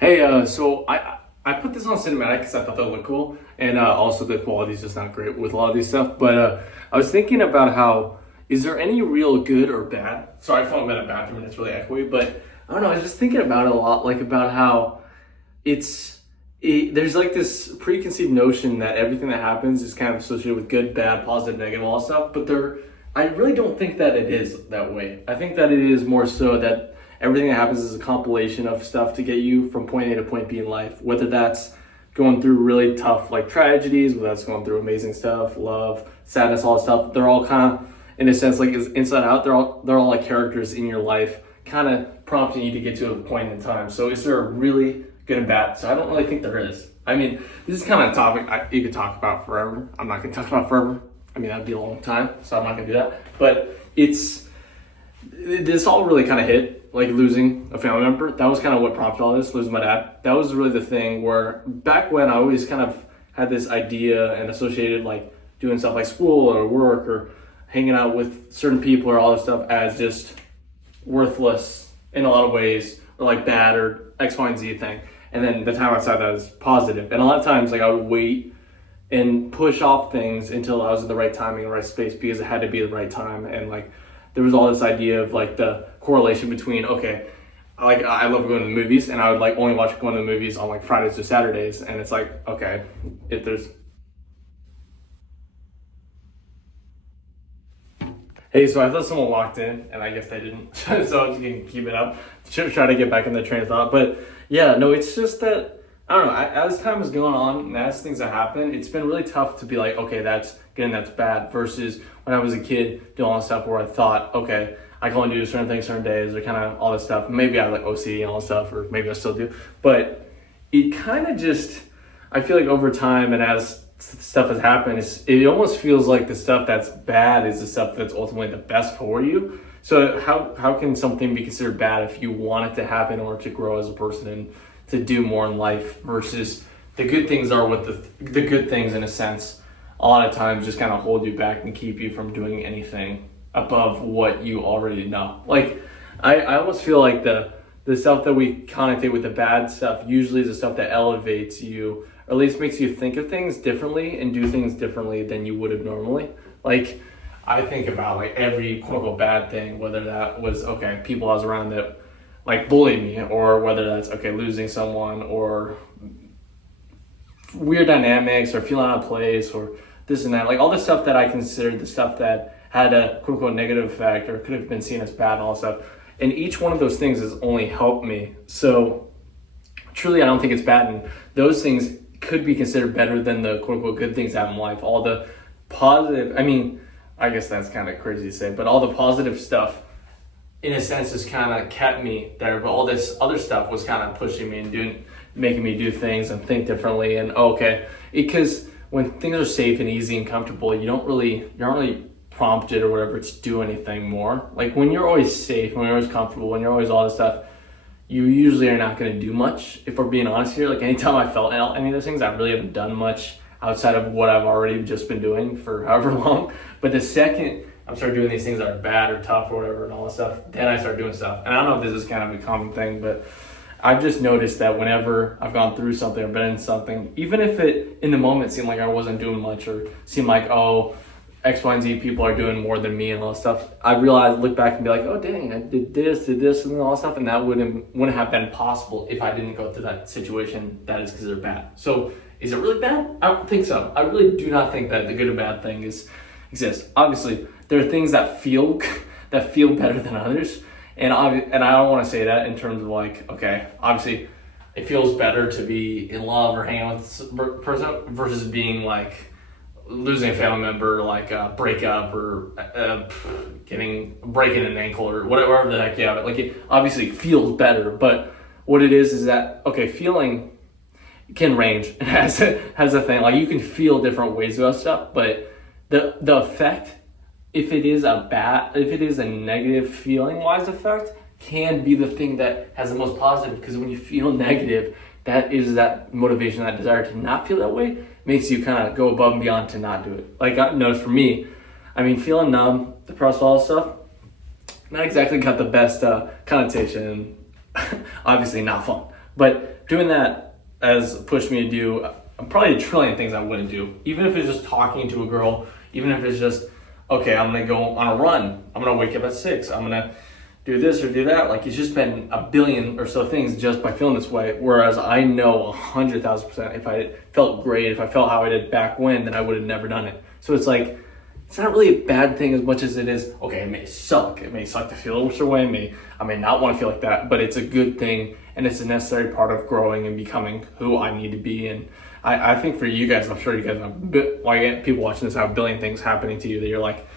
Hey, so I put this on cinematic because I thought that would look cool, and also the quality is just not great with a lot of these stuff. But I was thinking about how is there any real good or bad? Sorry if I'm in a bathroom and it's really echoey, but I don't know. I was just thinking about it a lot, like about how there's like this preconceived notion that everything that happens is kind of associated with good, bad, positive, negative, all that stuff. But I really don't think that it is that way. I think that it is more so that everything that happens is a compilation of stuff to get you from point A to point B in life. Whether that's going through really tough like tragedies, whether that's going through amazing stuff, love, sadness, all that stuff. They're all kind of, in a sense, like inside out. They're all like characters in your life, kind of prompting you to get to a point in time. So is there a really good and bad? So I don't really think there is. I mean, this is kind of a topic you could talk about forever. I'm not going to talk about forever. I mean, that'd be a long time, so I'm not going to do that. But this all really kind of hit, like losing a family member. That was kind of what prompted all this, losing my dad. That was really the thing where back when I always kind of had this idea and associated like doing stuff like school or work or hanging out with certain people or all this stuff as just worthless in a lot of ways, or like bad or X, Y, and Z thing. And then the time outside that is positive. And a lot of times like I would wait and push off things until I was in the right timing, the right space, because it had to be the right time. And like there was all this idea of like the correlation between, okay, I love going to the movies, and I would like only watch going to the movies on like Fridays or Saturdays. And it's like, okay, if there's Hey, so I thought someone walked in, and I guess they didn't. So I'm just gonna keep it up, try to get back in the train of thought. But yeah, no, it's just that I don't know. As time is going on, and as things have happened, it's been really tough to be like, okay, that's good and that's bad. Versus when I was a kid, doing all this stuff where I thought, okay, I can only do certain things certain days, or kind of all this stuff. Maybe I like OCD and all this stuff, or maybe I still do. But it kind of just, I feel like over time and as stuff has happened, it almost feels like the stuff that's bad is the stuff that's ultimately the best for you. So how can something be considered bad if you want it to happen in order to grow as a person and to do more in life, versus the good things are what the good things in a sense a lot of times just kind of hold you back and keep you from doing anything above what you already know. Like I almost feel like the stuff that we connotate with the bad stuff usually is the stuff that elevates you, or at least makes you think of things differently and do things differently than you would have normally. Like I think about like every quote unquote bad thing, whether that was okay, people I was around that like bullied me, or whether that's okay, losing someone, or weird dynamics, or feeling out of place, or this and that. Like all the stuff that I considered the stuff that had a quote unquote negative effect or could have been seen as bad and all that stuff. And each one of those things has only helped me. So truly, I don't think it's bad. And those things could be considered better than the quote unquote good things I have in life. All the positive, I mean, I guess that's kind of crazy to say, but all the positive stuff in a sense has kind of kept me there. But all this other stuff was kind of pushing me and making me do things and think differently. And okay, because when things are safe and easy and comfortable, you're not really prompted or whatever to do anything more. Like when you're always safe, when you're always comfortable, when you're always all this stuff, you usually are not going to do much. If we're being honest here, like anytime I felt any of those things, I really haven't done much outside of what I've already just been doing for however long. But the second I start doing these things that are bad or tough or whatever and all that stuff, then I start doing stuff. And I don't know if this is kind of a common thing, but I've just noticed that whenever I've gone through something or been in something, even if it in the moment seemed like I wasn't doing much or seemed like, oh, X, Y, and Z people are doing more than me and all that stuff, I realized, look back and be like, oh dang, I did this, and all that stuff, and that wouldn't have been possible if I didn't go through that situation that is considered bad. So is it really bad? I don't think so. I really do not think that the good and bad thing exists. Obviously, there are things that feel better than others, and I don't want to say that in terms of like, okay, obviously it feels better to be in love or hanging with a person versus being like losing a family member, like a breakup or breaking an ankle or whatever the heck you have. Like it obviously feels better, but what it is that okay, feeling can range. It has a thing. Like you can feel different ways about stuff, but the effect, if it is a negative feeling wise effect, can be the thing that has the most positive, because when you feel negative, that is that motivation, that desire to not feel that way makes you kind of go above and beyond to not do it. Like I noticed for me, I mean, feeling numb, depressed, all that stuff, not exactly got the best connotation. Obviously not fun. But doing that has pushed me to do probably a trillion things I wouldn't do. Even if it's just talking to a girl, even if it's just, okay, I'm gonna go on a run. I'm gonna wake up at 6. I'm gonna do this or do that. Like, it's just been a billion or so things just by feeling this way. Whereas I know 100,000% if I felt great, if I felt how I did back when, then I would have never done it. So it's like, it's not really a bad thing as much as it is, okay, it may suck. It may suck to feel a certain way. I may not want to feel like that, but it's a good thing and it's a necessary part of growing and becoming who I need to be. And I think for you guys, I'm sure you guys have, people watching this have a billion things happening to you that you're like,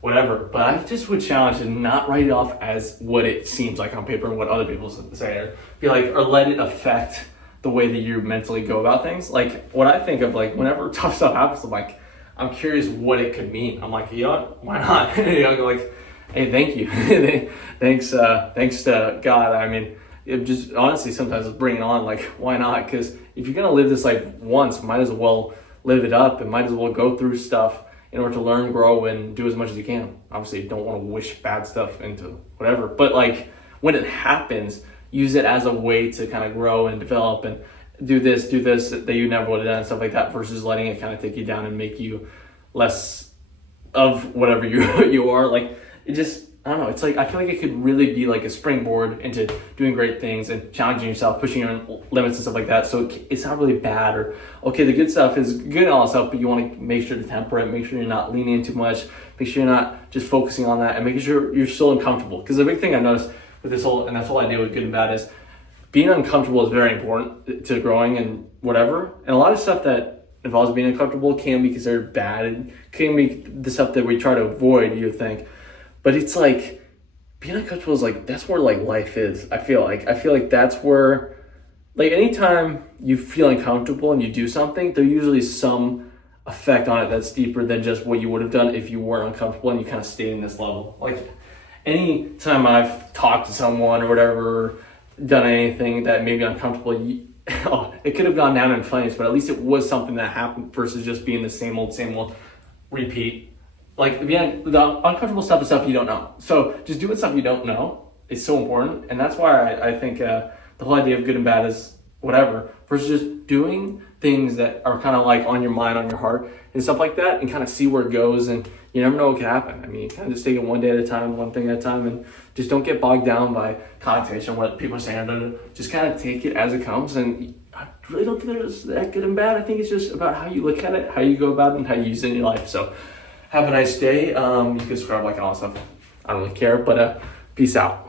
whatever. But I just would challenge to not write it off as what it seems like on paper and what other people say, or be like, or let it affect the way that you mentally go about things. Like, what I think of, like, whenever tough stuff happens, I'm like, I'm curious what it could mean. I'm like, you know what? Why not? You know, like, hey, thank you. thanks to God. I mean, it just honestly sometimes it's bringing on, like, why not? Because if you're gonna live this life once, might as well live it up and might as well go through stuff in order to learn, grow, and do as much as you can. Obviously, you don't want to wish bad stuff into whatever, but like when it happens, use it as a way to kind of grow and develop and do this that you never would have done and stuff like that, versus letting it kind of take you down and make you less of whatever you are. Like, it just, I don't know, it's like, I feel like it could really be like a springboard into doing great things and challenging yourself, pushing your own limits and stuff like that. So it's not really bad, or, okay, the good stuff is good and all that stuff, but you want to make sure to temper it, make sure you're not leaning in too much, make sure you're not just focusing on that, and making sure you're still uncomfortable. Because the big thing I noticed with this whole, and that's the whole idea with good and bad, is being uncomfortable is very important to growing and whatever. And a lot of stuff that involves being uncomfortable can be considered bad. It can be the stuff that we try to avoid, you think. But it's like, being uncomfortable is like, that's where like life is. I feel like that's where, like, anytime you feel uncomfortable and you do something, there usually is some effect on it that's deeper than just what you would have done if you weren't uncomfortable and you kind of stayed in this level. Like, any time I've talked to someone or whatever, done anything that made me uncomfortable, it could have gone down in flames, but at least it was something that happened versus just being the same old repeat. Like, the uncomfortable stuff is stuff you don't know. So just doing stuff you don't know is so important. And that's why I think the whole idea of good and bad is whatever, versus just doing things that are kind of like on your mind, on your heart and stuff like that, and kind of see where it goes. And you never know what can happen. I mean, you kind of just take it one day at a time, one thing at a time, and just don't get bogged down by connotation, what people are saying. Just kind of take it as it comes. And I really don't think there's that good and bad. I think it's just about how you look at it, how you go about it, and how you use it in your life. So have a nice day. You can subscribe, like, and all that stuff. I don't really care, but peace out.